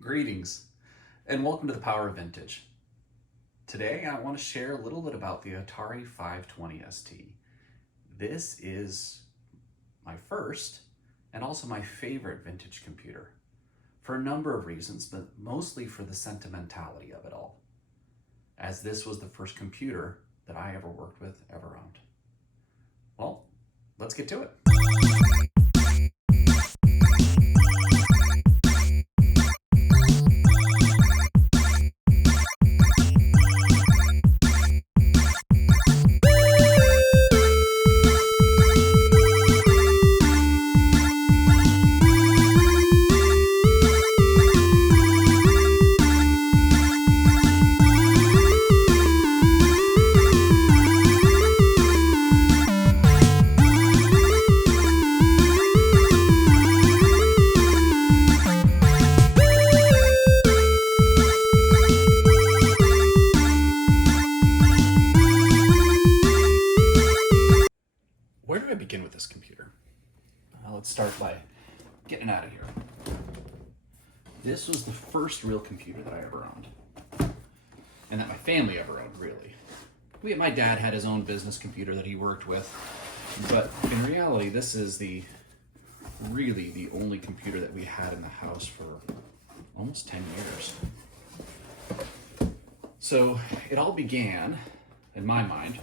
Greetings, and welcome to the Power of Vintage. Today I want to share a little bit about the Atari 520 ST. This is my first and also my favorite vintage computer for a number of reasons, but mostly for the sentimentality of it all, as this was the first computer that I ever worked with, ever owned. Well, let's get to it. Where do I begin with this computer? Let's start by getting out of here. This was the first real computer that I ever owned, and that my family ever owned, really. My dad had his own business computer that he worked with, but in reality, this is really the only computer that we had in the house for almost 10 years. So it all began, in my mind,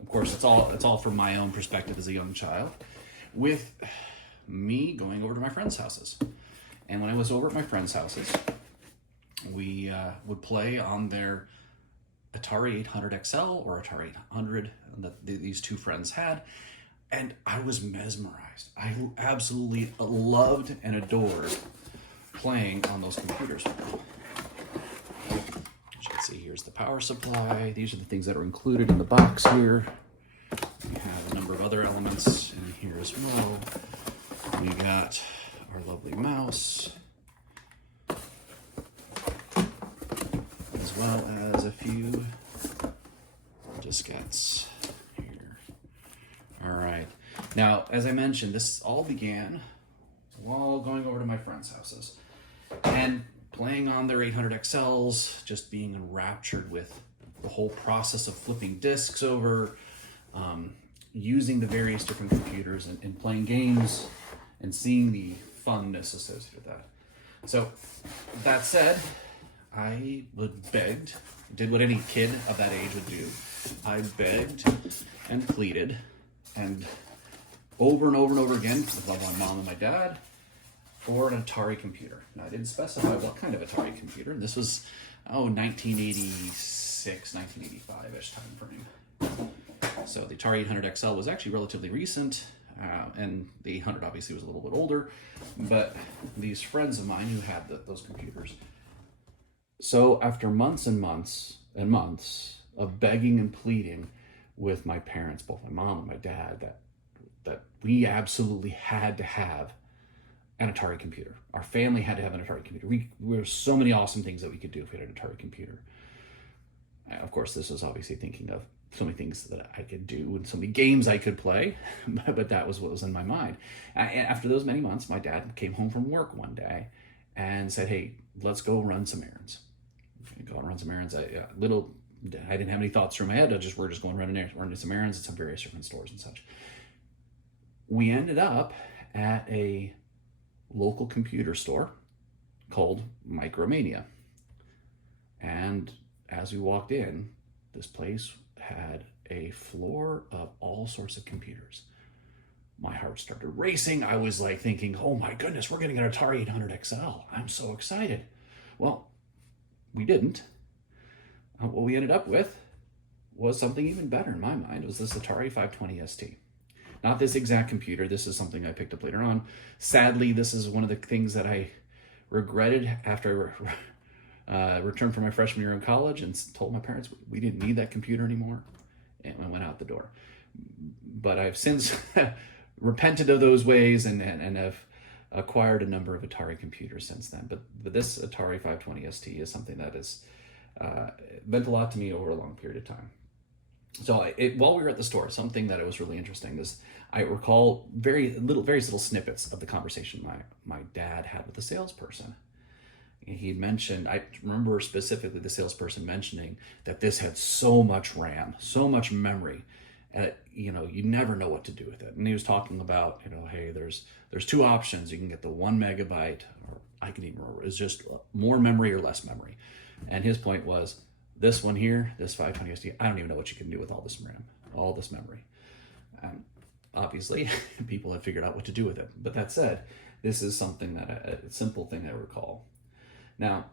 of course, it's all from my own perspective as a young child, with me going over to my friends' houses. And when I was over at my friends' houses, we would play on their Atari 800 XL or Atari 800 that these two friends had, and I was mesmerized. I absolutely loved and adored playing on those computers. As you can see, here's the power supply. These are the things that are included in the box here. We have a number of other elements in here as well. We got our lovely mouse, as well as a few diskettes here. All right. Now, as I mentioned, this all began while going over to my friends' houses and playing on their 800 XLs, just being enraptured with the whole process of flipping discs over, using the various different computers and playing games and seeing the funness associated with that. So, that said, I begged, did what any kid of that age would do. I begged and pleaded, and over and over and over again, with my mom and my dad, for an Atari computer. Now, I didn't specify what kind of Atari computer. This was, 1986, 1985-ish time frame. So the Atari 800 XL was actually relatively recent, and the 800 obviously was a little bit older, but these friends of mine who had those computers. So after months and months and months of begging and pleading with my parents, both my mom and my dad, that we absolutely had to have an Atari computer. Our family had to have an Atari computer. There were so many awesome things that we could do if we had an Atari computer. Of course, this was obviously thinking of so many things that I could do and so many games I could play, but that was what was in my mind. After those many months, my dad came home from work one day and said, "Hey, let's go run some errands." Go and run some errands. I didn't have any thoughts through my head. We're just going running some errands at some various different stores and such. We ended up at a local computer store called Micromania. And as we walked in, this place had a floor of all sorts of computers. My heart started racing. I was like thinking, oh my goodness, we're getting an Atari 800 XL. I'm so excited. Well, we didn't. What we ended up with was something even better in my mind. It was this Atari 520 ST. Not this exact computer. This is something I picked up later on. Sadly, this is one of the things that I regretted after I returned from my freshman year in college and told my parents we didn't need that computer anymore, and I went out the door. But I've since repented of those ways and have acquired a number of Atari computers since then. But this Atari 520 ST is something that has meant a lot to me over a long period of time. So while we were at the store, something that was really interesting is I recall various little snippets of the conversation my dad had with the salesperson. he mentioned, I remember specifically the salesperson mentioning that this had so much RAM, so much memory, and you know, you never know what to do with it. And he was talking about, you know, hey, there's two options. You can get the 1 megabyte, or I can even remember, it's just more memory or less memory. And his point was, this one here, this 520 ST, I don't even know what you can do with all this RAM, all this memory. Obviously, people have figured out what to do with it. But that said, this is something that a simple thing I recall. Now,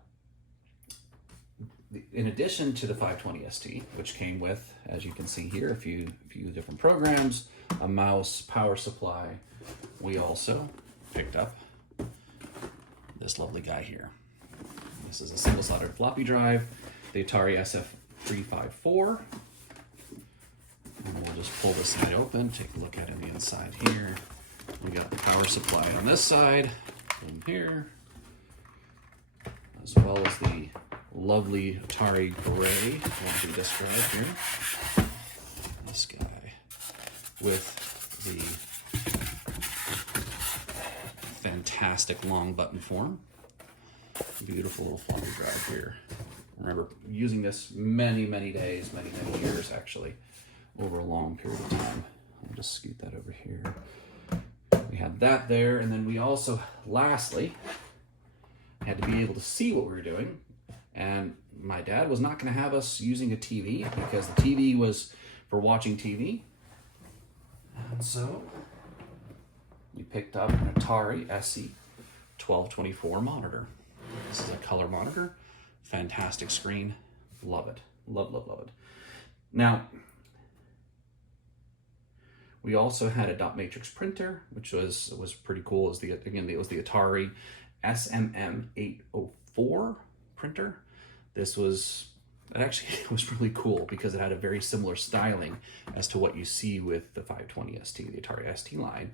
in addition to the 520 ST, which came with, as you can see here, a few different programs, a mouse, power supply, we also picked up this lovely guy here. This is a single-slotted floppy drive, the Atari SF354. And we'll just pull this side open, take a look at it on the inside here. We got the power supply on this side, in here, as well as the lovely Atari Gray, what we described here. This guy with the fantastic long button form. Beautiful little floppy drive here. I remember using this many days, many years actually, over a long period of time. I'll just scoot that over here. We had that there, and then we also, lastly, had to be able to see what we were doing. And my dad was not going to have us using a TV because the TV was for watching TV. And so we picked up an Atari ST 1224 monitor. This is a color monitor. Fantastic screen. Love it. Love it. Now, we also had a dot matrix printer, which was pretty cool. It was the Atari SMM 804 printer. It was really cool because it had a very similar styling as to what you see with the 520 ST, the Atari ST line.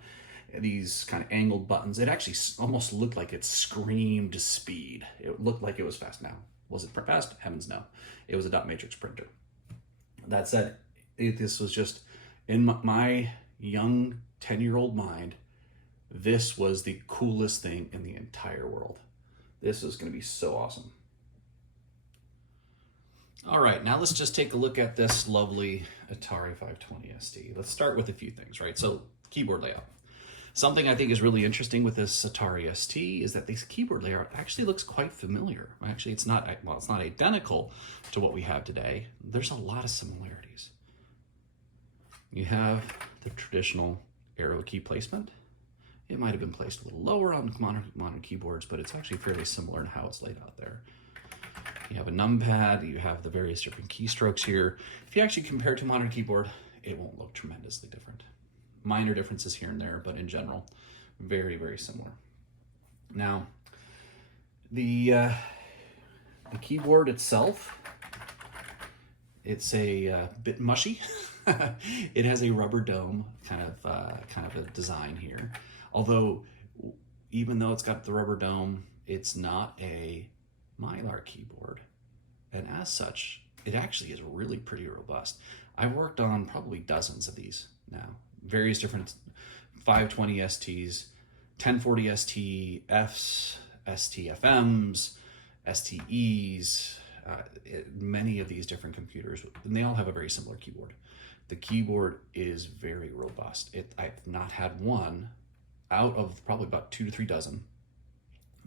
These kind of angled buttons. It actually almost looked like it screamed speed. It looked like it was fast. Now, was it fast? Heavens no. It was a dot matrix printer. That said, this was just, in my young 10-year-old mind, this was the coolest thing in the entire world. This was going to be so awesome. All right, now let's just take a look at this lovely Atari 520 ST. Let's start with a few things, right? So, keyboard layout. Something I think is really interesting with this Atari ST is that this keyboard layout actually looks quite familiar. Actually, it's not identical to what we have today. There's a lot of similarities. You have the traditional arrow key placement. It might have been placed a little lower on modern keyboards, but it's actually fairly similar in how it's laid out there. You have a numpad, you have the various different keystrokes here. If you actually compare it to a modern keyboard, it won't look tremendously different. Minor differences here and there, but in general, very similar. Now, the keyboard itself, it's a bit mushy. It has a rubber dome kind of a design here. Although, even though it's got the rubber dome, it's not a Mylar keyboard, and as such, it actually is really pretty robust. I've worked on probably dozens of these now. Various different 520 STs, 1040 ST, Fs, STFMs, STEs, many of these different computers, and they all have a very similar keyboard. The keyboard is very robust. I've not had one out of probably about 2 to 3 dozen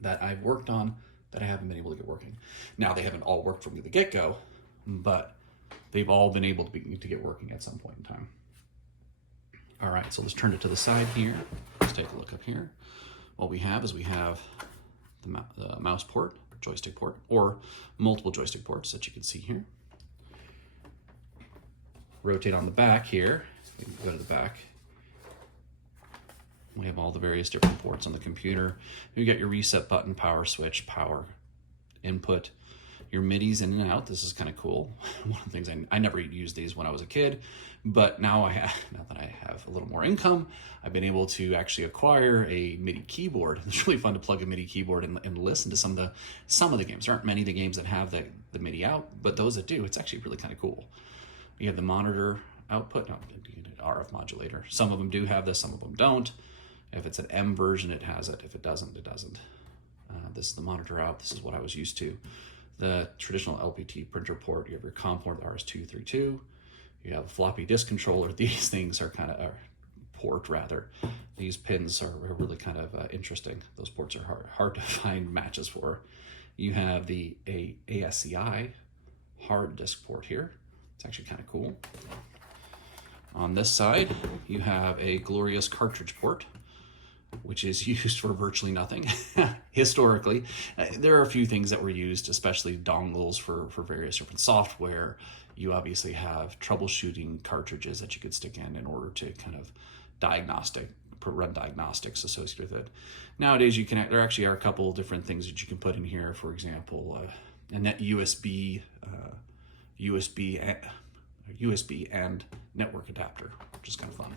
that I've worked on that I haven't been able to get working. Now, they haven't all worked from the get-go, but they've all been able to get working at some point in time. All right, so let's turn it to the side here. Let's take a look up here. What we have is the mouse port, joystick port, or multiple joystick ports that you can see here. Rotate on the back here. You can go to the back. We have all the various different ports on the computer. You get your reset button, power switch, power input, your MIDIs in and out. This is kind of cool. One of the things I never used these when I was a kid, but now that I have a little more income, I've been able to actually acquire a MIDI keyboard. It's really fun to plug a MIDI keyboard and listen to some of the games. There aren't many of the games that have the MIDI out, but those that do, it's actually really kind of cool. You have the monitor output, RF modulator. Some of them do have this, some of them don't. If it's an M version, it has it. If it doesn't, it doesn't. This is the monitor out. This is what I was used to. The traditional LPT printer port, you have your COM port, the RS-232. You have a floppy disk controller. These things are kind of, port rather. These pins are really kind of interesting. Those ports are hard to find matches for. You have the ASCI hard disk port here. It's actually kind of cool. On this side, you have a glorious cartridge port, which is used for virtually nothing. Historically, there are a few things that were used, especially dongles for various different software. You obviously have troubleshooting cartridges that you could stick in order to kind of run diagnostics associated with it. Nowadays, there actually are a couple of different things that you can put in here. For example, a net USB and network adapter, which is kind of fun.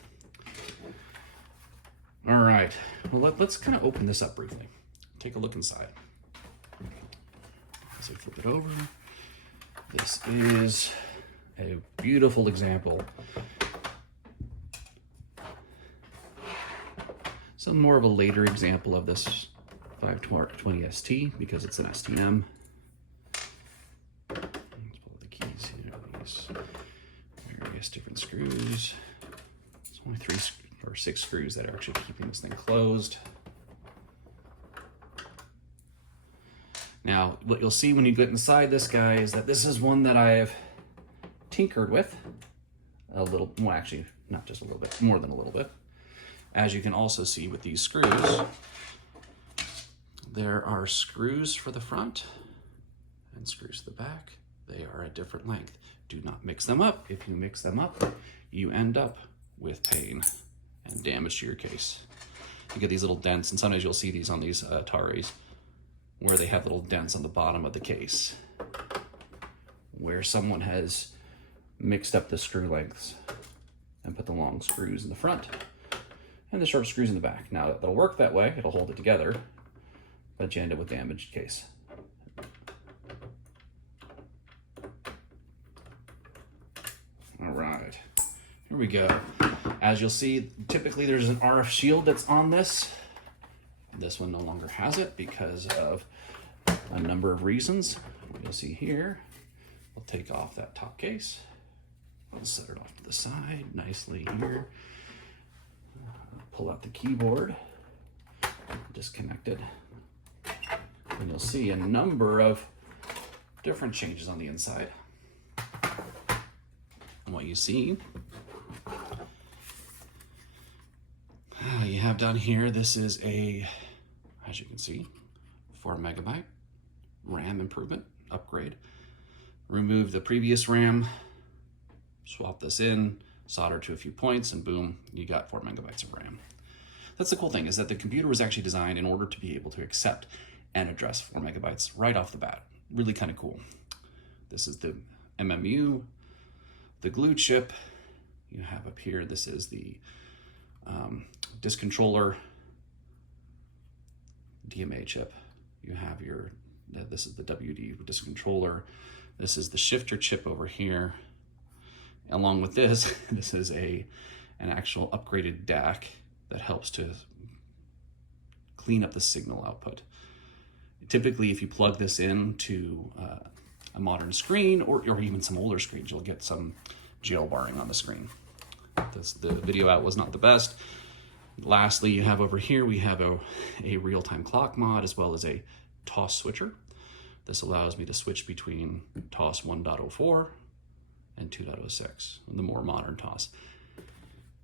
All right, well, let's kind of open this up briefly. Take a look inside. As I flip it over, this is a beautiful example. Some more of a later example of this 520 ST because it's an STM. Let's pull the keys here. These various different screws. There's only 3 or 6 screws that are actually keeping this thing closed. Now, what you'll see when you get inside this guy is that this is one that I've tinkered with a little, well, actually, not just a little bit, more than a little bit. As you can also see with these screws, there are screws for the front and screws to the back. They are a different length. Do not mix them up. If you mix them up, you end up with pain and damage to your case. You get these little dents, and sometimes you'll see these on these Ataris, where they have little dents on the bottom of the case, where someone has mixed up the screw lengths and put the long screws in the front and the short screws in the back. Now, that'll work that way, it'll hold it together, but you end up with damaged case. All right, here we go. As you'll see, typically there's an RF shield that's on this. This one no longer has it because of a number of reasons. You'll see here, I'll take off that top case. I'll set it off to the side nicely here. Pull out the keyboard, disconnect it, and you'll see a number of different changes on the inside. And what you see, you have down here, this is a, as you can see, 4 megabyte RAM improvement, upgrade. Remove the previous RAM, swap this in, solder to a few points, and boom, you got 4 megabytes of RAM. That's the cool thing, is that the computer was actually designed in order to be able to accept and address 4 megabytes right off the bat. Really kind of cool. This is the MMU, the glue chip. You have up here, this is the disk controller, DMA chip. You have your, this is the WD disk controller. This is the shifter chip over here. Along with this, this is an actual upgraded DAC that helps to clean up the signal output. Typically, if you plug this into a modern screen or even some older screens, you'll get some jail barring on the screen. The video out was not the best. Lastly, you have over here, we have a real-time clock mod as well as a TOS switcher. This allows me to switch between TOS 1.04 and 2.06, the more modern TOS.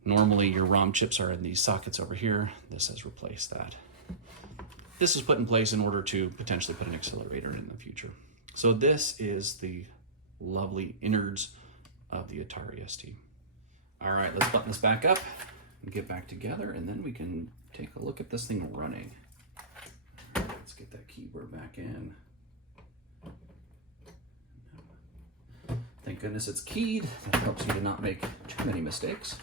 Normally your ROM chips are in these sockets over here. This has replaced that. This is put in place in order to potentially put an accelerator in the future. So this is the lovely innards of the Atari ST. All right, let's button this back up and get back together, and then we can take a look at this thing running. Let's get that keyboard back in. Thank goodness it's keyed. That helps you to not make too many mistakes.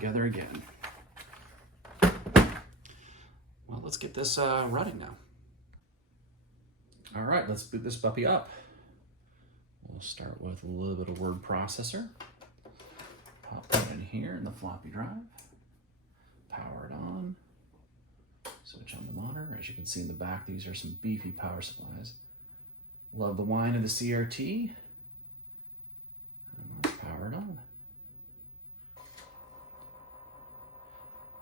together again. Well, let's get this running now. All right, let's boot this puppy up. We'll start with a little bit of word processor. Pop that in here in the floppy drive. Power it on. Switch on the monitor. As you can see in the back, these are some beefy power supplies. Love the whine of the CRT. And let's power it on.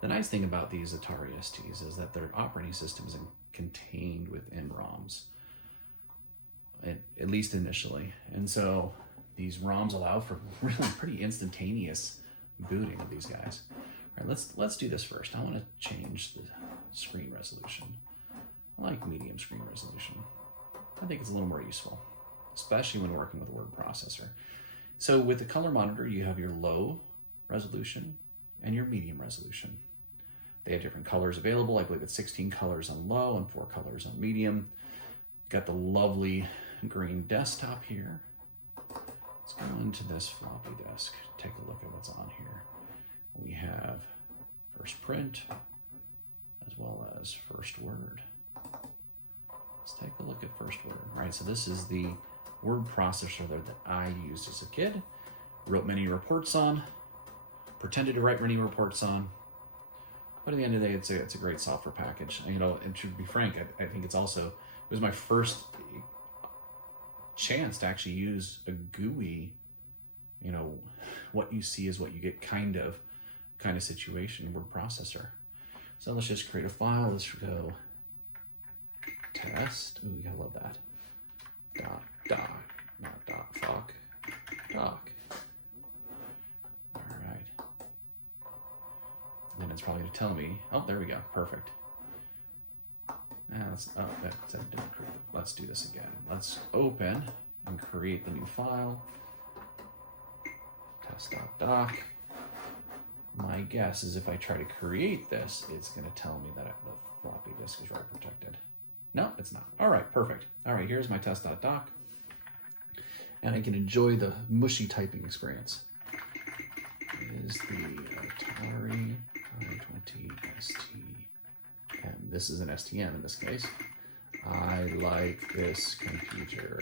The nice thing about these Atari STs is that their operating system is contained within ROMs, at least initially. And so these ROMs allow for really pretty instantaneous booting of these guys. All right, let's do this first. I want to change the screen resolution. I like medium screen resolution. I think it's a little more useful, especially when working with a word processor. So with the color monitor, you have your low resolution and your medium resolution. They have different colors available. I believe it's 16 colors on low and 4 colors on medium. Got the lovely green desktop here. Let's go into this floppy disk. Take a look at what's on here. We have first print as well as first word. Let's take a look at first word. All right, so this is the word processor that I used as a kid. Wrote many reports on, pretended to write many reports on. But at the end of the day, it's a great software package. You know, and to be frank, I think it was my first chance to actually use a GUI, you know, what you see is what you get kind of situation word processor. So let's just create a file. Let's go test. Ooh, you gotta love that. Doc, not doc, fuck, doc. All right. And then it's probably gonna tell me, oh, there we go, perfect. Now let's do this again. Let's open and create the new file. Test.doc. My guess is if I try to create this, it's gonna tell me that the floppy disk is write protected. No, it's not. All right, perfect. All right, here's my test.doc. And I can enjoy the mushy typing experience. Is the Atari i20 ST. And this is an STM in this case. I like this computer.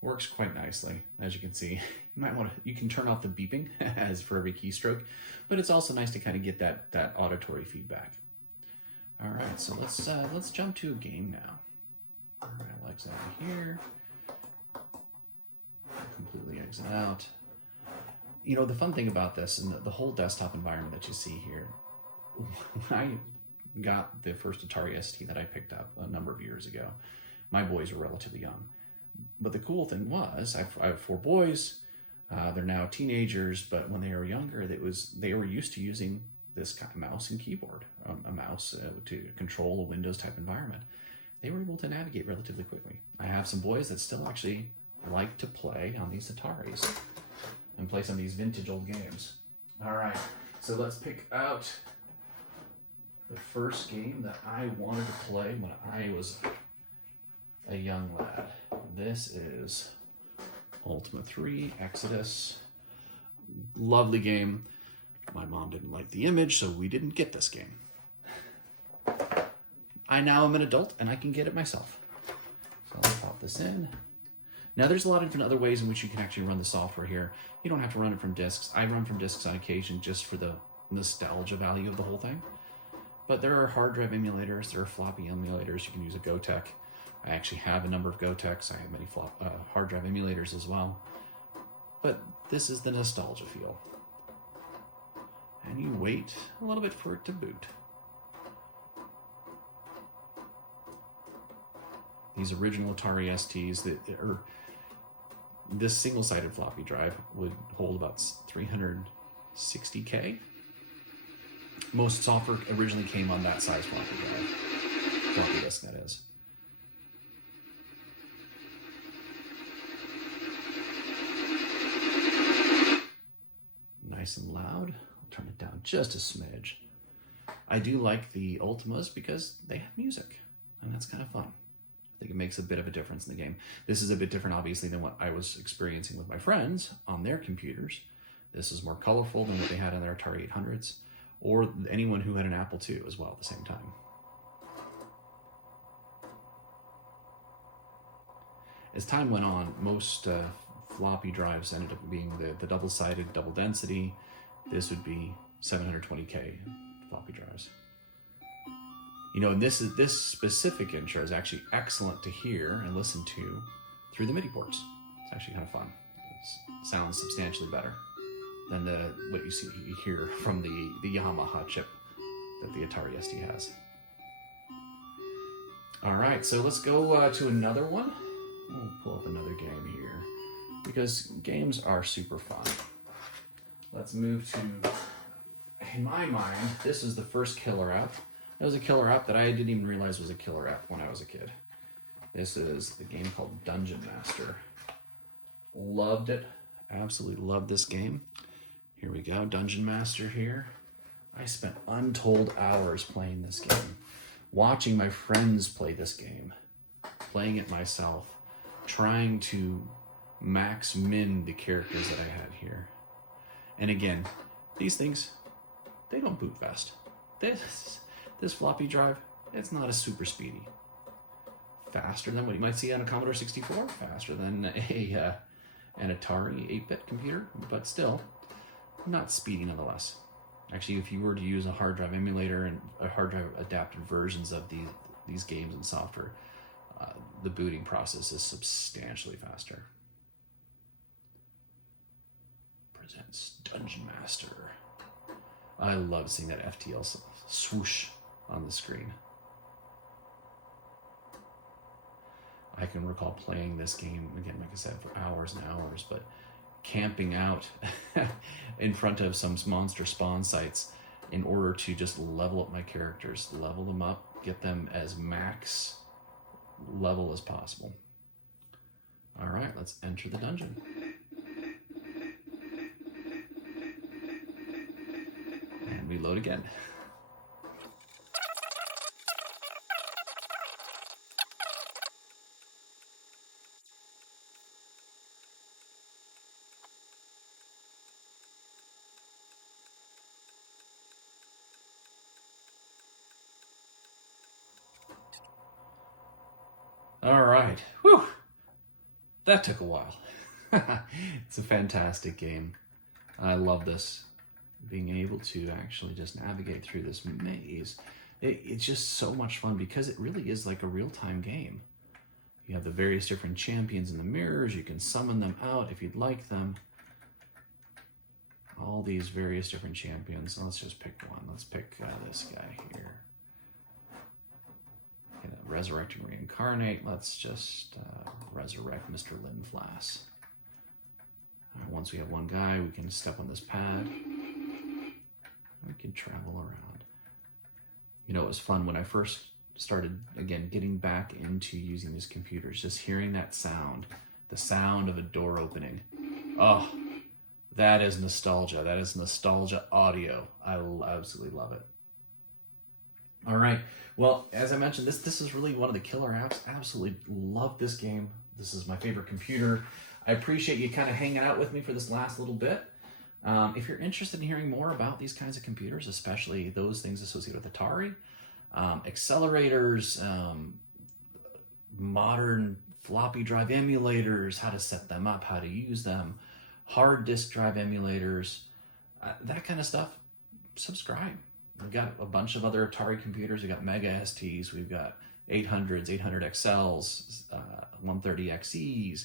Works quite nicely, as you can see. You can turn off the beeping as for every keystroke, but it's also nice to kind of get that auditory feedback. All right, so let's jump to a game now. All right, I'll exit out of here. Completely exit out. You know, the fun thing about this and the whole desktop environment that you see here, when I got the first Atari ST that I picked up a number of years ago, my boys were relatively young. But the cool thing was, I have 4 boys. They're now teenagers, but when they were younger, they were used to using this kind of mouse and keyboard, a mouse to control a Windows type environment. They were able to navigate relatively quickly. I have some boys that still actually like to play on these Ataris and play some of these vintage old games. All right, so let's pick out the first game that I wanted to play when I was a young lad. This is Ultima 3 Exodus. Lovely game. My mom didn't like the image, so we didn't get this game. I now am an adult and I can get it myself. So I'll pop this in. Now there's a lot of different other ways in which you can actually run the software here. You don't have to run it from disks. I run from disks on occasion just for the nostalgia value of the whole thing. But there are hard drive emulators, there are floppy emulators. You can use a GoTech. I actually have a number of GoTechs. I have many hard drive emulators as well. But this is the nostalgia feel. And you wait a little bit for it to boot. These original Atari STs this single-sided floppy drive would hold about 360K. Most software originally came on that size floppy disk that is. Nice and loud. I'll turn it down just a smidge. I do like the Ultimas because they have music, and that's kind of fun. I think it makes a bit of a difference in the game. This is a bit different, obviously, than what I was experiencing with my friends on their computers, This is more colorful than what they had in their Atari 800s, or anyone who had an Apple II as well at the same time. As time went on, most floppy drives ended up being the double-sided, double density. This would be 720K floppy drives. You know, and this specific intro is actually excellent to hear and listen to through the MIDI ports. It's actually kind of fun. It sounds substantially better than what you hear from the Yamaha chip that the Atari ST has. All right, so let's go to another one. We'll pull up another game here because games are super fun. Let's move to, in my mind, this is the first killer app. It was a killer app that I didn't even realize was a killer app when I was a kid. This is the game called Dungeon Master. Loved it. Absolutely loved this game. Here we go, Dungeon Master here. I spent untold hours playing this game, watching my friends play this game, playing it myself, trying to max min the characters that I had here. And again, these things, they don't boot fast. This floppy drive, it's not a super speedy. Faster than what you might see on a Commodore 64, faster than an Atari 8-bit computer, but still not speedy nonetheless. Actually, if you were to use a hard drive emulator and a hard drive adapted versions of these games and software, the booting process is substantially faster. Presents Dungeon Master. I love seeing that FTL swoosh on the screen. I can recall playing this game, again, like I said, for hours and hours, but camping out in front of some monster spawn sites in order to just level up my characters, level them up, get them as max level as possible. All right, let's enter the dungeon. And we load again. All right, whew, that took a while. It's a fantastic game. I love this, being able to actually just navigate through this maze. It's just so much fun because it really is like a real-time game. You have the various different champions in the mirrors. You can summon them out if you'd like them. All these various different champions. Let's just pick one. Let's pick this guy here. Resurrect and reincarnate. Let's just resurrect Mr. Linflass. Once we have one guy, we can step on this pad. We can travel around. You know, it was fun when I first started, again, getting back into using these computers, just hearing that sound, the sound of a door opening. Oh, that is nostalgia. That is nostalgia audio. I absolutely love it. All right. Well, as I mentioned, this is really one of the killer apps. Absolutely love this game. This is my favorite computer. I appreciate you kind of hanging out with me for this last little bit. If you're interested in hearing more about these kinds of computers, especially those things associated with Atari, accelerators, modern floppy drive emulators, how to set them up, how to use them, hard disk drive emulators, that kind of stuff, subscribe. We've got a bunch of other Atari computers. We've got Mega STs, we've got 800s, 800 XLs, 130 XEs.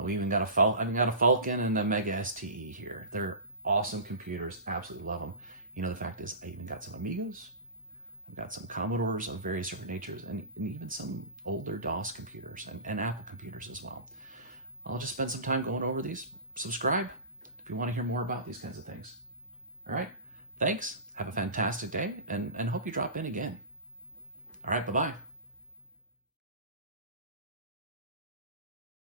We even got a Falcon and a Mega STE here. They're awesome computers, absolutely love them. You know, the fact is I even got some Amigos. I've got some Commodores of various different natures and even some older DOS computers and Apple computers as well. I'll just spend some time going over these. Subscribe if you want to hear more about these kinds of things. All right, thanks. Have a fantastic day and hope you drop in again. All right, bye-bye.